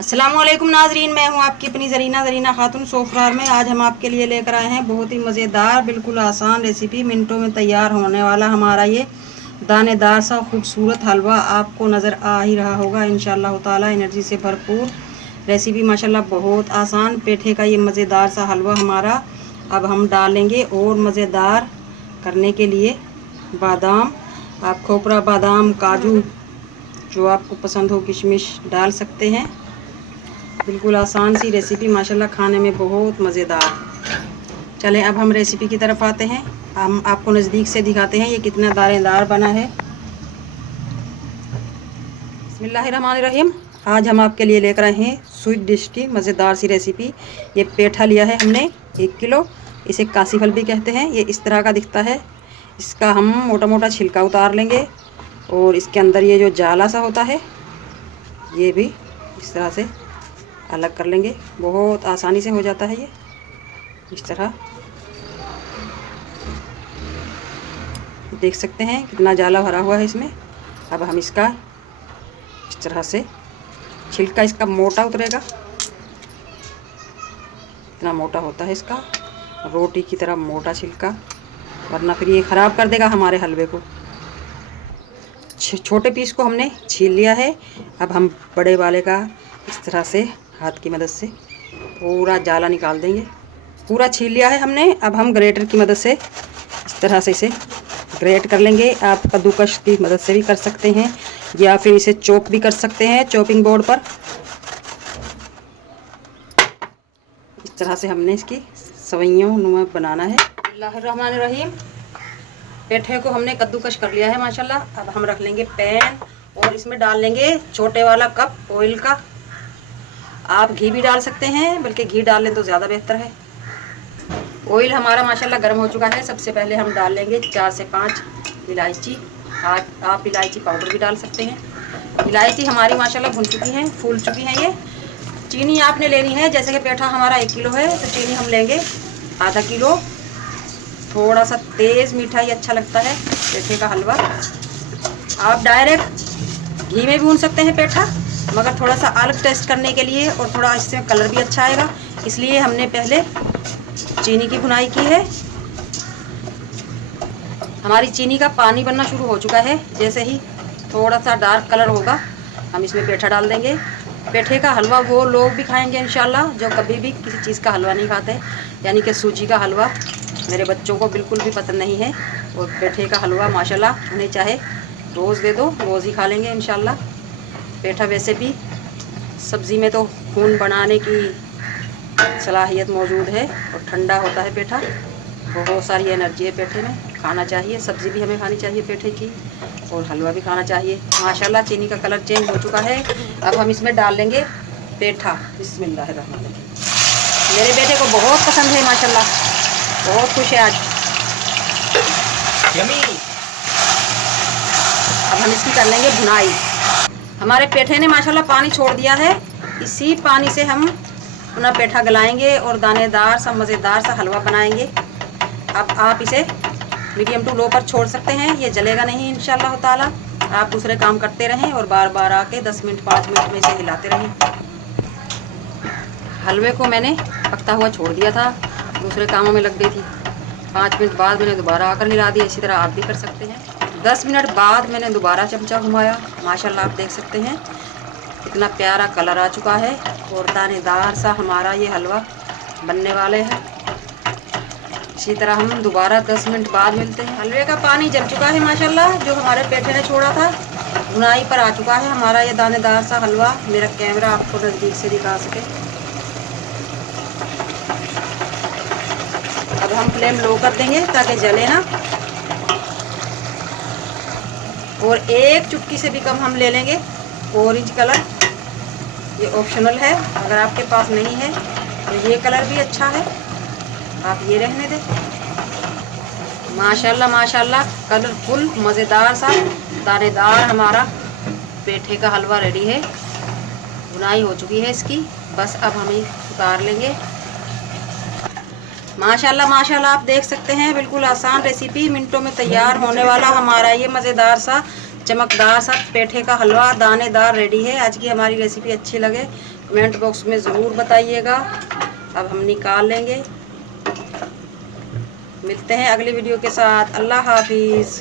अस्सलामुअलैकुम नाजरीन, मैं हूं आपकी अपनी ज़रीना खातून सोफरार में। आज हम आपके लिए लेकर आए हैं बहुत ही मज़ेदार, बिल्कुल आसान रेसिपी। मिनटों में तैयार होने वाला हमारा ये दानेदार सा खूबसूरत हलवा आपको नज़र आ ही रहा होगा इंशाअल्लाह ताला। एनर्जी से भरपूर रेसिपी माशाल्लाह, बहुत आसान। पेठे का ये मज़ेदार सा हलवा हमारा अब हम डालेंगे। और मज़ेदार करने के लिए बादाम, आप खोपरा बादाम, काजू, जो आपको पसंद हो, किशमिश डाल सकते हैं। बिल्कुल आसान सी रेसिपी माशाल्लाह, खाने में बहुत मज़ेदार। चलें अब हम रेसिपी की तरफ आते हैं। हम आपको नज़दीक से दिखाते हैं ये कितना दानेदार बना है। बिस्मिल्लाहिर्रहमानिर्रहीम। आज हम आपके लिए लेकर आए हैं स्वीट डिश की मज़ेदार सी रेसिपी। ये पेठा लिया है हमने 1 किलो। इसे कासी फल भी कहते हैं। ये इस तरह का दिखता है। इसका हम मोटा मोटा छिलका उतार लेंगे और इसके अंदर ये जो जाला सा होता है ये भी इस तरह से अलग कर लेंगे। बहुत आसानी से हो जाता है ये। इस तरह देख सकते हैं कितना जाला भरा हुआ है इसमें। अब हम इसका इस तरह से छिलका इसका मोटा उतरेगा। इतना मोटा होता है इसका, रोटी की तरह मोटा छिलका, वरना फिर ये ख़राब कर देगा हमारे हलवे को। छोटे पीस को हमने छील लिया है। अब हम बड़े वाले का इस तरह से हाथ की मदद से पूरा जाला निकाल देंगे। पूरा छील लिया है हमने। अब हम ग्रेटर की मदद से इस तरह से इसे ग्रेट कर लेंगे। आप कद्दूकस की मदद से भी कर सकते हैं या फिर इसे चॉप भी कर सकते हैं चॉपिंग बोर्ड पर। इस तरह से हमने इसकी सवैयों नुमा बनाना है। बिस्मिल्लाहिर्रहमानिर्रहीम। पेठे को हमने कद्दूकस कर लिया है माशाल्लाह। अब हम रख लेंगे पैन और इसमें डाल लेंगे छोटे वाला कप ऑयल का। आप घी भी डाल सकते हैं, बल्कि घी डाल लें तो ज़्यादा बेहतर है। ऑयल हमारा माशाल्लाह गर्म हो चुका है। सबसे पहले हम डाल लेंगे 4 से 5 इलायची। आप इलायची पाउडर भी डाल सकते हैं। इलायची हमारी माशाल्लाह भुन चुकी हैं, फूल चुकी हैं ये। चीनी आपने लेनी है, जैसे कि पेठा हमारा 1 किलो है तो चीनी हम लेंगे आधा किलो। थोड़ा सा तेज़ मीठा ही अच्छा लगता है पेठे का हलवा। आप डायरेक्ट घी में भी भून सकते हैं पेठा, मगर थोड़ा सा अलग टेस्ट करने के लिए और थोड़ा इससे कलर भी अच्छा आएगा, इसलिए हमने पहले चीनी की भुनाई की है। हमारी चीनी का पानी बनना शुरू हो चुका है। जैसे ही थोड़ा सा डार्क कलर होगा हम इसमें पेठा डाल देंगे। पेठे का हलवा वो लोग भी खाएंगे इंशाल्लाह जो कभी भी किसी चीज़ का हलवा नहीं खाते, यानी कि सूजी का हलवा मेरे बच्चों को बिल्कुल भी पसंद नहीं है। और पेठे का हलवा माशाल्लाह उन्हें चाहे रोज़ दे दो, रोज़ ही खा लेंगे इंशाल्लाह। पेठा वैसे भी सब्ज़ी में तो खून बनाने की सलाहियत मौजूद है और ठंडा होता है पेठा। बहुत सारी एनर्जी है पेठे में, खाना चाहिए। सब्ज़ी भी हमें खानी चाहिए पेठे की और हलवा भी खाना चाहिए। माशाल्लाह चीनी का कलर चेंज हो चुका है। अब हम इसमें डाल लेंगे पेठा। बिस्मिल्लाहिर्रहमानिर्रहीम। मेरे बेटे को बहुत पसंद है माशाल्लाह, बहुत खुश है आज। अब हम इसकी कर लेंगे भुनाई। हमारे पेठे ने माशाल्लाह पानी छोड़ दिया है। इसी पानी से हम अपना पेठा गलाएंगे और दानेदार सा मज़ेदार सा हलवा बनाएंगे। अब आप इसे मीडियम टू लो पर छोड़ सकते हैं, ये जलेगा नहीं इंशाल्लाह ताला। आप दूसरे काम करते रहें और बार बार आके 10 मिनट 5 मिनट में इसे हिलाते रहें। हलवे को मैंने पकता हुआ छोड़ दिया था, दूसरे कामों में लग गई थी। 5 मिनट बाद मैंने दोबारा आकर हिला दिया। इसी तरह आप भी कर सकते हैं। 10 मिनट बाद मैंने दोबारा चमचा घुमाया। माशाल्लाह आप देख सकते हैं कितना प्यारा कलर आ चुका है और दानेदार सा हमारा ये हलवा बनने वाले हैं। इसी तरह हम दोबारा 10 मिनट बाद मिलते हैं। हलवे का पानी जल चुका है माशाल्लाह, जो हमारे पेठे ने छोड़ा था भुनाई पर आ चुका है हमारा ये दानेदार सा हलवा। मेरा कैमरा आपको नज़दीक से दिखा सके। अब हम फ्लेम लो कर देंगे ताकि जले ना। और 1 चुटकी से भी कम हम ले लेंगे ऑरेंज कलर। ये ऑप्शनल है, अगर आपके पास नहीं है तो ये कलर भी अच्छा है, आप ये रहने दें। माशाल्लाह माशाल्लाह कलरफुल मज़ेदार सा दानेदार हमारा पेठे का हलवा रेडी है। बुनाई हो चुकी है इसकी, बस अब हम उतार लेंगे। माशाल्लाह माशाल्लाह आप देख सकते हैं बिल्कुल आसान रेसिपी, मिनटों में तैयार होने वाला हमारा ये मज़ेदार सा चमकदार सा पेठे का हलवा दानेदार रेडी है। आज की हमारी रेसिपी अच्छी लगे कमेंट बॉक्स में ज़रूर बताइएगा। अब हम निकाल लेंगे। मिलते हैं अगली वीडियो के साथ। अल्लाह हाफिज़।